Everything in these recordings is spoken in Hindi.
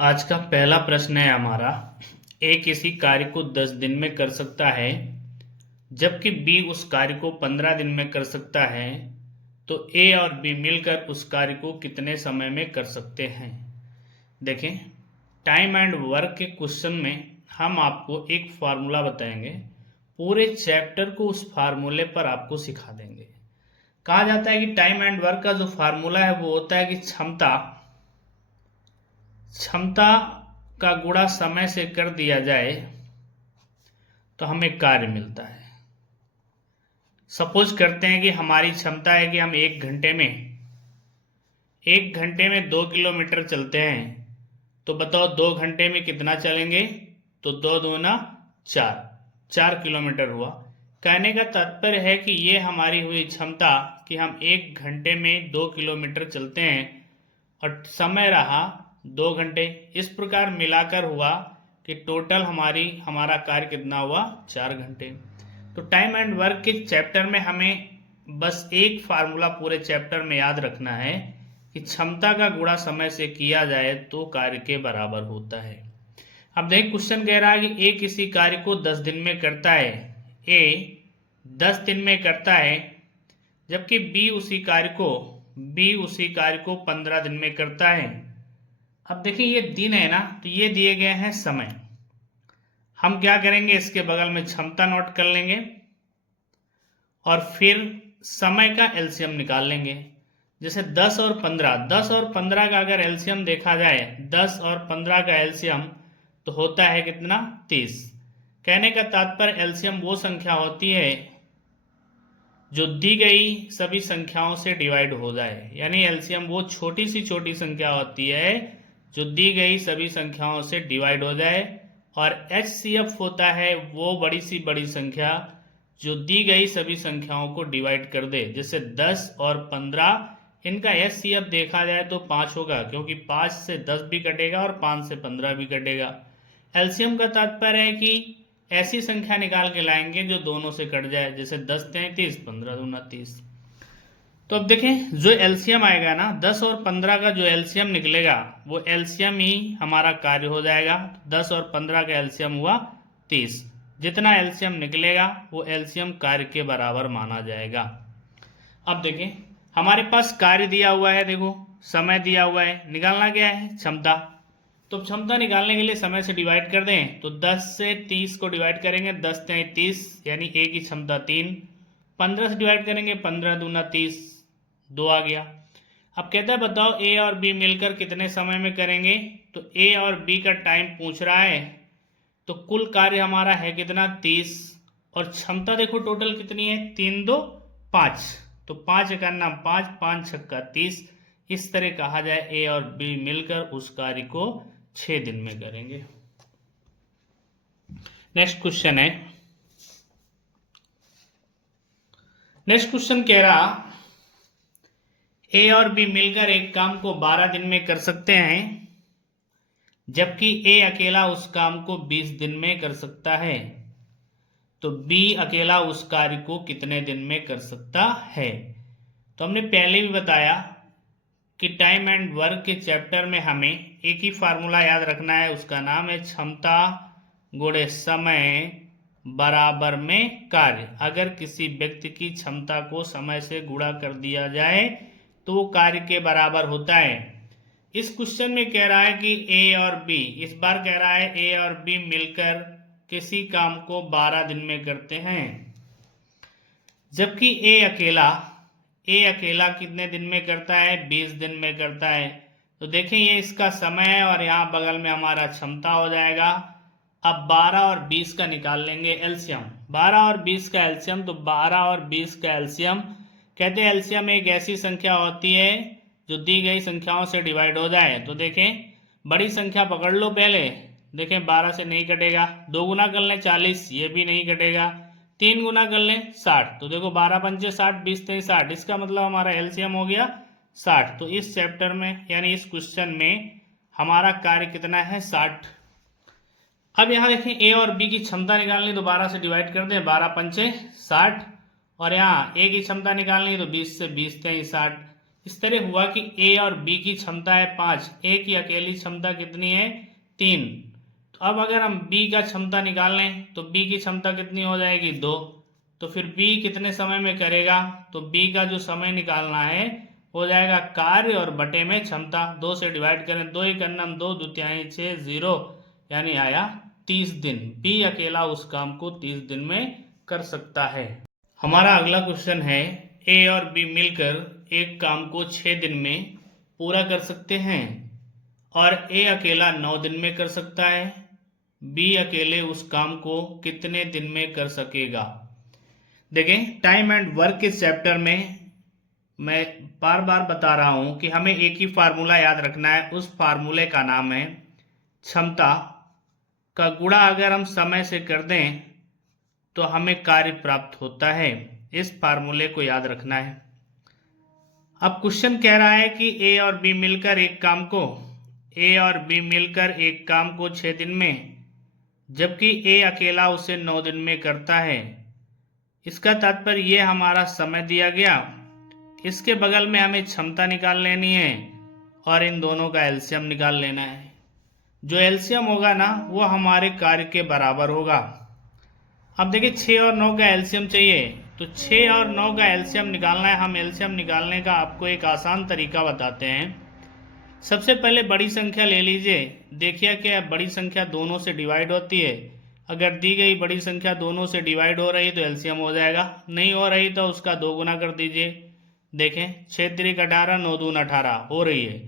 आज का पहला प्रश्न है हमारा। ए किसी कार्य को 10 दिन में कर सकता है जबकि बी उस कार्य को 15 दिन में कर सकता है, तो ए और बी मिलकर उस कार्य को कितने समय में कर सकते हैं। देखें, टाइम एंड वर्क के क्वेश्चन में हम आपको एक फार्मूला बताएंगे, पूरे चैप्टर को उस फार्मूले पर आपको सिखा देंगे। कहा जाता है कि टाइम एंड वर्क का जो फार्मूला है वो होता है कि क्षमता क्षमता का गुणा समय से कर दिया जाए तो हमें कार्य मिलता है। सपोज करते हैं कि हमारी क्षमता है कि हम एक घंटे में 2 किलोमीटर चलते हैं, तो बताओ 2 घंटे में कितना चलेंगे। तो 2 दूना 4, 4 किलोमीटर हुआ। कहने का तात्पर्य है कि ये हमारी हुई क्षमता कि हम 1 घंटे में 2 किलोमीटर चलते हैं और समय रहा 2 घंटे। इस प्रकार मिलाकर हुआ कि टोटल हमारा कार्य कितना हुआ, 4 घंटे। तो टाइम एंड वर्क के चैप्टर में हमें बस एक फार्मूला पूरे चैप्टर में याद रखना है कि क्षमता का गुणा समय से किया जाए तो कार्य के बराबर होता है। अब देखिए, क्वेश्चन कह रहा है कि ए किसी कार्य को 10 दिन में करता है, ए 10 दिन में करता है जबकि बी उसी कार्य को 15 दिन में करता है। अब देखिए, ये दिन है ना, तो ये दिए गए हैं समय। हम क्या करेंगे, इसके बगल में क्षमता नोट कर लेंगे और फिर समय का एलसीएम निकाल लेंगे। जैसे 10 और 15 का अगर एलसीएम देखा जाए, 10 और 15 का एलसीएम तो होता है कितना, 30। कहने का तात्पर्य एलसीएम वो संख्या होती है जो दी गई सभी संख्याओं से डिवाइड हो जाए, यानी एलसीएम वो छोटी सी संख्या होती है जो दी गई सभी संख्याओं से डिवाइड हो जाए, और एचसीएफ होता है वो बड़ी संख्या जो दी गई सभी संख्याओं को डिवाइड कर दे। जैसे 10 और 15, इनका एचसीएफ देखा जाए तो 5 होगा, क्योंकि 5 से 10 भी कटेगा और 5 से 15 भी कटेगा। एलसीएम का तात्पर्य है कि ऐसी संख्या निकाल के लाएंगे जो दोनों से कट जाए। जैसे 10 33, 15 दूना 30। तो अब देखें, जो एलसीएम आएगा ना, 10 और 15 का जो एलसीएम निकलेगा वो एलसीएम ही हमारा कार्य हो जाएगा। 10 और 15 का एलसीएम हुआ 30। जितना एलसीएम निकलेगा वो एलसीएम कार्य के बराबर माना जाएगा। अब देखें, हमारे पास कार्य दिया हुआ है, देखो समय दिया हुआ है, निकालना क्या है, क्षमता। तो क्षमता निकालने के लिए समय से डिवाइड कर दें, तो 10 से 30 को डिवाइड करेंगे, 10 3 30, यानी ए की क्षमता 3। 15 से डिवाइड करेंगे, 15 दूना 30, 2 आ गया। अब कहता है बताओ ए और बी मिलकर कितने समय में करेंगे। तो ए और बी का टाइम पूछ रहा है, तो कुल कार्य हमारा है कितना, 30। और क्षमता देखो टोटल कितनी है, 3 2 5, तो 5 करना 5, 5 छक्का 30। इस तरह कहा जाए ए और बी मिलकर उस कार्य को 6 दिन में करेंगे। नेक्स्ट क्वेश्चन कह रहा, ए और बी मिलकर एक काम को 12 दिन में कर सकते हैं जबकि ए अकेला उस काम को 20 दिन में कर सकता है, तो बी अकेला उस कार्य को कितने दिन में कर सकता है। तो हमने पहले भी बताया कि टाइम एंड वर्क के चैप्टर में हमें एक ही फार्मूला याद रखना है, उसका नाम है क्षमता गुणे समय बराबर में कार्य। अगर किसी व्यक्ति की क्षमता को समय से गुणा कर दिया जाए तो वो कार्य के बराबर होता है। इस क्वेश्चन में कह रहा है कि ए और बी, इस बार कह रहा है ए और बी मिलकर किसी काम को 12 दिन में करते हैं जबकि ए अकेला कितने दिन में करता है, 20 दिन में करता है। तो देखें, ये इसका समय है और यहाँ बगल में हमारा क्षमता हो जाएगा। अब 12 और 20 का निकाल लेंगे एलसीएम। 12 और 20 का एलसीएम, तो 12 और 20 का एलसीएम, कहते हैं एलसीएम एक ऐसी संख्या होती है जो दी गई संख्याओं से डिवाइड हो जाए। तो देखें, बड़ी संख्या पकड़ लो पहले, देखें 12 से नहीं कटेगा, 2 गुना कर लें 40, ये भी नहीं कटेगा, 3 गुना कर लें 60, तो देखो 12 पंचे 60, 20 3 60, इसका मतलब हमारा एलसीएम हो गया 60। तो इस चैप्टर में यानी इस क्वेश्चन में हमारा कार्य कितना है, 60। अब यहाँ देखें, ए और बी की क्षमता निकालनी, तो 12 से डिवाइड कर दें, 12 पंचे 60, और यहाँ ए की क्षमता निकालनी तो 20 से 20 3 60, इस तरह हुआ कि ए और बी की क्षमता है 5, ए की अकेली क्षमता कितनी है 3। तो अब अगर हम बी का क्षमता निकाल लें तो बी की क्षमता कितनी हो जाएगी 2। तो फिर बी कितने समय में करेगा, तो बी का जो समय निकालना है हो जाएगा कार्य और बटे में क्षमता, 2 से डिवाइड करें, 2 ही करना 2 दूतियाई 6 0, यानी आया 30 दिन। बी अकेला उस काम को 30 दिन में कर सकता है। हमारा अगला क्वेश्चन है ए और बी मिलकर एक काम को 6 दिन में पूरा कर सकते हैं और ए अकेला 9 दिन में कर सकता है। बी अकेले उस काम को कितने दिन में कर सकेगा। देखें, टाइम एंड वर्क के चैप्टर में मैं बार बार बता रहा हूं कि हमें एक ही फार्मूला याद रखना है। उस फार्मूले का नाम है क्षमता का गुणा अगर हम समय से कर दें तो हमें कार्य प्राप्त होता है। इस फार्मूले को याद रखना है। अब क्वेश्चन कह रहा है कि ए और बी मिलकर एक काम को 6 दिन में, जबकि ए अकेला उसे 9 दिन में करता है। इसका तात्पर्य ये हमारा समय दिया गया। इसके बगल में हमें क्षमता निकाल लेनी है और इन दोनों का एलसीएम निकाल लेना है। जो एलसीएम होगा ना वो हमारे कार्य के बराबर होगा। अब देखिए 6 और 9 का एलसीएम चाहिए, तो 6 और 9 का एलसीएम निकालना है। हम एलसीएम निकालने का आपको एक आसान तरीका बताते हैं। सबसे पहले बड़ी संख्या ले लीजिए, देखिए कि बड़ी संख्या दोनों से डिवाइड होती है। अगर दी गई बड़ी संख्या दोनों से डिवाइड हो रही तो एलसीएम हो जाएगा, नहीं हो रही तो उसका 2 गुना कर दीजिए। देखें 6 3 18, 9 2 18 हो रही है,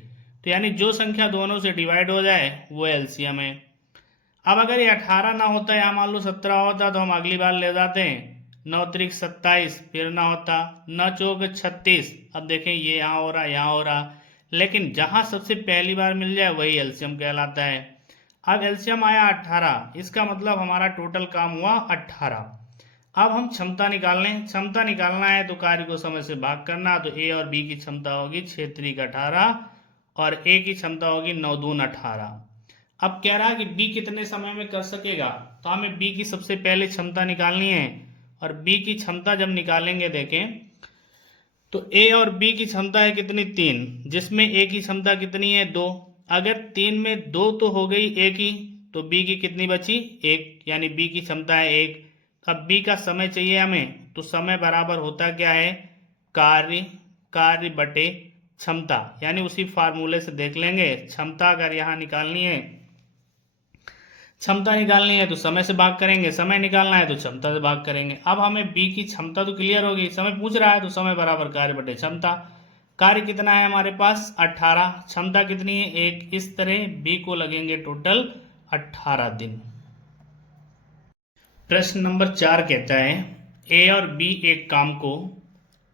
तो यानी जो संख्या दोनों से डिवाइड हो जाए वो एलसीएम है। अब अगर ये 18 ना होता या मान लो 17 होता तो हम अगली बार ले जाते हैं, 9 त्रिक 27, फिर ना होता 9 चौक 36। अब देखें ये यहाँ हो रहा यहाँ हो रहा, लेकिन जहां सबसे पहली बार मिल जाए वही एलसीएम कहलाता है। अब एलसीएम आया 18, इसका मतलब हमारा टोटल काम हुआ 18। अब हम क्षमता निकाल लें। क्षमता निकालना है तो कार्य को समय से भाग करना, तो ए और बी की क्षमता होगी 6 त्रिक 18 और ए की क्षमता होगी 9 दून 18। अब कह रहा है कि बी कितने समय में कर सकेगा, तो हमें बी की सबसे पहले क्षमता निकालनी है। और बी की क्षमता जब निकालेंगे देखें तो ए और बी की क्षमता है कितनी 3, जिसमें ए की क्षमता कितनी है 2। अगर 3 में 2 तो हो गई ए की, तो बी की कितनी बची 1, यानी बी की क्षमता है 1। अब बी का समय चाहिए हमें, तो समय बराबर होता क्या है कार्य बटे क्षमता, यानी उसी फार्मूले से देख लेंगे। क्षमता अगर यहाँ निकालनी है, क्षमता निकालनी है तो समय से भाग करेंगे, समय निकालना है तो क्षमता से भाग करेंगे। अब हमें बी की क्षमता तो क्लियर होगी, समय पूछ रहा है तो समय बराबर कार्य बटे क्षमता। कार्य कितना है हमारे पास 18, क्षमता कितनी है 1। इस तरह बी को लगेंगे टोटल 18 दिन। प्रश्न नंबर 4 कहता है ए और बी एक काम को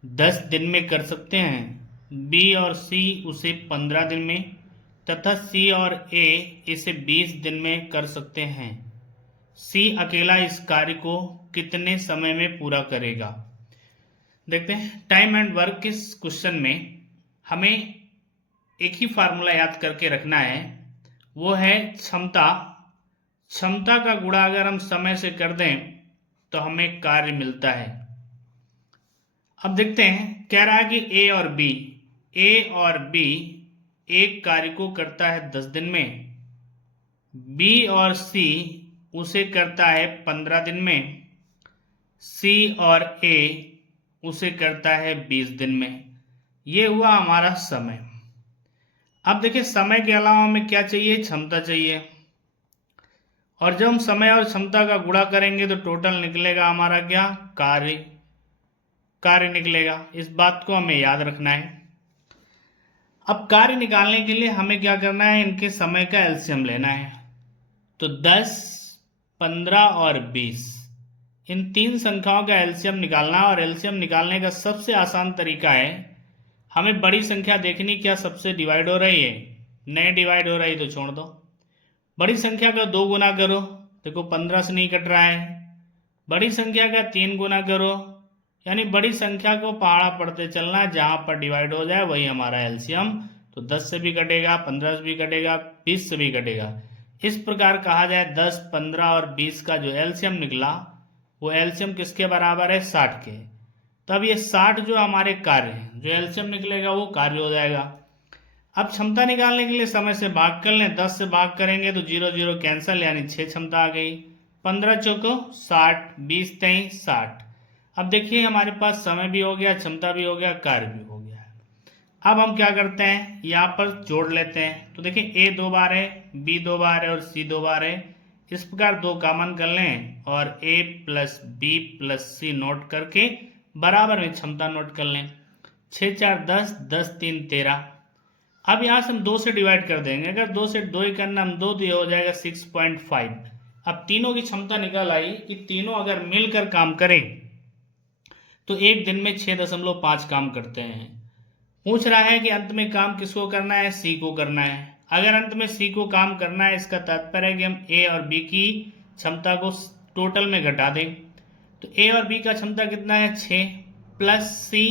10 दिन में कर सकते हैं, बी और सी उसे 15 दिन में तथा सी और ए इसे 20 दिन में कर सकते हैं। सी अकेला इस कार्य को कितने समय में पूरा करेगा। देखते हैं, टाइम एंड वर्क के क्वेश्चन में हमें एक ही फार्मूला याद करके रखना है, वो है क्षमता का गुणा अगर हम समय से कर दें तो हमें कार्य मिलता है। अब देखते हैं, कह रहा है कि ए और बी एक कार्य को करता है 10 दिन में, बी और सी उसे करता है 15 दिन में, सी और ए उसे करता है 20 दिन में। ये हुआ हमारा समय। अब देखिए समय के अलावा हमें क्या चाहिए, क्षमता चाहिए। और जब हम समय और क्षमता का गुणा करेंगे तो टोटल निकलेगा हमारा क्या कार्य निकलेगा। इस बात को हमें याद रखना है। अब कार्य निकालने के लिए हमें क्या करना है, इनके समय का एलसीएम लेना है। तो 10, 15 और 20 इन 3 संख्याओं का एलसीएम निकालना। और एलसीएम निकालने का सबसे आसान तरीका है, हमें बड़ी संख्या देखनी क्या सबसे डिवाइड हो रही है, नहीं डिवाइड हो रही तो छोड़ दो। बड़ी संख्या का 2 गुना करो, देखो 15 से नहीं कट रहा है। बड़ी संख्या का 3 गुना करो, यानी बड़ी संख्या को पहाड़ा पढ़ते चलना, जहां पर डिवाइड हो जाए वही हमारा एलसीएम। तो 10 से भी कटेगा, 15 से भी कटेगा, 20 से भी कटेगा। इस प्रकार कहा जाए 10, 15 और 20 का जो एलसीएम निकला वो एलसीएम किसके बराबर है 60 के। तो अब ये 60 जो हमारे कार्य हैं, जो एलसीएम निकलेगा वो कार्य हो जाएगा। अब क्षमता निकालने के लिए समय से भाग कर लें, 10 से भाग करेंगे तो 0 0 कैंसिल, यानी 6 क्षमता आ गई। 15 चौको 60, 20 तेई 60। अब देखिए हमारे पास समय भी हो गया, क्षमता भी हो गया, कार्य भी हो गया। अब हम क्या करते हैं, यहाँ पर जोड़ लेते हैं। तो देखिए A 2 बार है, B 2 बार है और C 2 बार है। इस प्रकार 2 कॉमन कर लें और A plus B plus C note करके बराबर में क्षमता नोट कर लें। 6 4 10, 10 3 13। अब यहाँ से हम 2 से डिवाइड कर देंगे। अगर 2 से 2 ही करना, हम 2 दिया हो जाएगा 6.5। अब तीनों की क्षमता निकल आई कि तीनों अगर मिलकर काम करें तो एक दिन में 6.5 काम करते हैं। पूछ रहा है कि अंत में काम किसको करना है, सी को करना है। अगर अंत में सी को काम करना है, इसका तात्पर्य है कि हम ए और बी की क्षमता को टोटल में घटा दें। तो ए और बी का क्षमता कितना है, 6 प्लस सी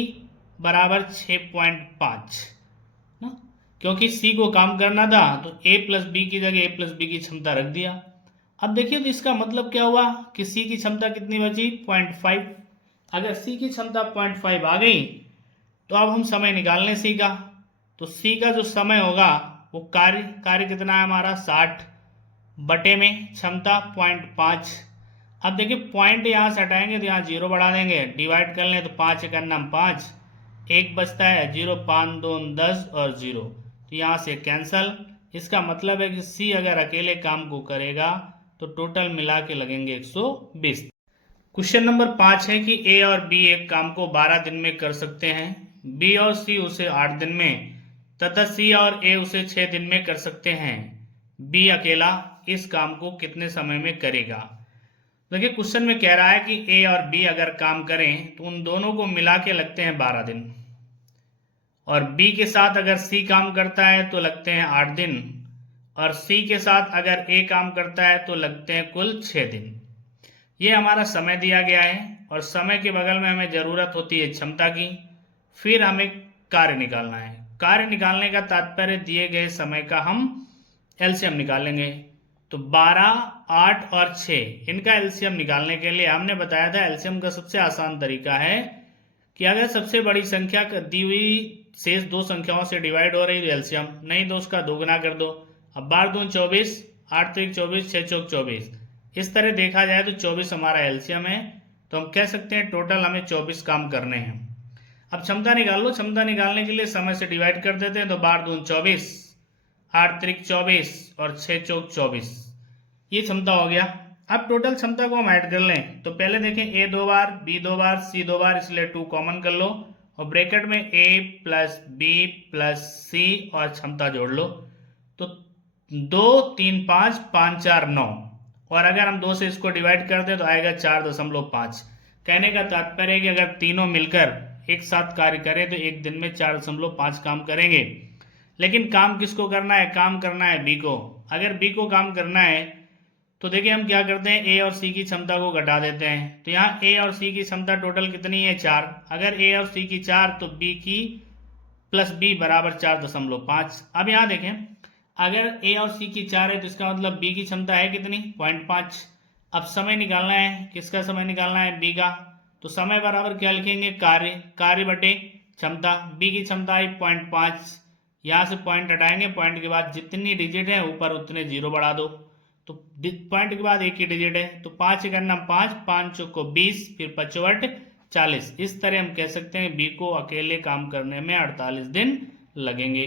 बराबर 6.5 ना, क्योंकि सी को काम करना था तो ए प्लस बी की जगह ए प्लस बी की क्षमता रख दिया। अब देखिए तो इसका मतलब क्या हुआ कि सी की क्षमता कितनी बची, 0.5। अगर सी की क्षमता 0.5 आ गई तो अब हम समय निकाल लें सी का। तो सी का जो समय होगा वो कार्य कितना है हमारा, 60 बटे में क्षमता 0.5। अब देखिए पॉइंट यहाँ से हटाएंगे तो यहाँ 0 बढ़ा देंगे, डिवाइड कर लें तो 5 एक 5, 1 बचता है 0, 5 2 10 और 0, तो यहाँ से कैंसल। इसका मतलब है कि सी अगर अकेले काम को करेगा तो टोटल मिला के लगेंगे 120। क्वेश्चन नंबर 5 है कि ए और बी एक काम को 12 दिन में कर सकते हैं, बी और सी उसे 8 दिन में तथा सी और ए उसे 6 दिन में कर सकते हैं। बी अकेला इस काम को कितने समय में करेगा। देखिए क्वेश्चन में कह रहा है कि ए और बी अगर काम करें तो उन दोनों को मिला के लगते हैं 12 दिन, और बी के साथ अगर सी काम करता है तो लगते हैं 8 दिन, और सी के साथ अगर ए काम करता है तो लगते हैं कुल 6 दिन। ये हमारा समय दिया गया है और समय के बगल में हमें ज़रूरत होती है क्षमता की। फिर हमें कार्य निकालना है। कार्य निकालने का तात्पर्य दिए गए समय का हम एलसीएम निकालेंगे। तो 12, 8 और 6 इनका एलसीएम निकालने के लिए हमने बताया था एलसीएम का सबसे आसान तरीका है कि अगर सबसे बड़ी संख्या दी हुई शेष 2 संख्याओं से डिवाइड हो रही तो एलसीएम, नहीं तो उसका दोगुना कर दो। अब 12 दूनी 24, 8 3 24, 6 चौक 24। इस तरह देखा जाए तो 24 हमारा एलसीएम है। तो हम कह सकते हैं टोटल हमें 24 काम करने हैं। अब क्षमता निकाल लो। क्षमता निकालने के लिए समय से डिवाइड कर देते हैं। तो 12 दूनी 24, 8 3 24 और 6 चौक 24, ये क्षमता हो गया। अब टोटल क्षमता को हम ऐड कर लें। तो पहले देखें ए 2 बार, बी 2 बार, सी 2 बार, इसलिए 2 कॉमन कर लो और ब्रैकेट में ए प्लस बी प्लस सी और क्षमता जोड़ लो। तो 2 3 5 5 4 9, और अगर हम 2 से इसको डिवाइड कर दें तो आएगा 4.5। कहने का तात्पर्य है कि अगर तीनों मिलकर एक साथ कार्य करें तो एक दिन में 4.5 काम करेंगे। लेकिन काम किसको करना है, काम करना है बी को। अगर बी को काम करना है तो देखिए हम क्या करते हैं, ए और सी की क्षमता को घटा देते हैं। तो यहाँ ए और सी की क्षमता टोटल कितनी है, 4। अगर ए और सी की 4 तो बी की प्लस बी बराबर 4.5। अब यहाँ देखें अगर ए और सी की 4 है तो इसका मतलब बी की क्षमता है कितनी, 0.5। अब समय निकालना है, किसका समय निकालना है, बी का। तो समय बराबर क्या लिखेंगे, कार्य बटे क्षमता। बी की क्षमता है 0.5, यहाँ से पॉइंट हटाएंगे, पॉइंट के बाद जितनी डिजिट है ऊपर उतने 0 बढ़ा दो। तो पॉइंट के बाद एक ही डिजिट है। तो 5 करना 5, 5 चौको 20, फिर 55 40। इस तरह हम कह सकते हैं बी को अकेले काम करने में 48 दिन लगेंगे।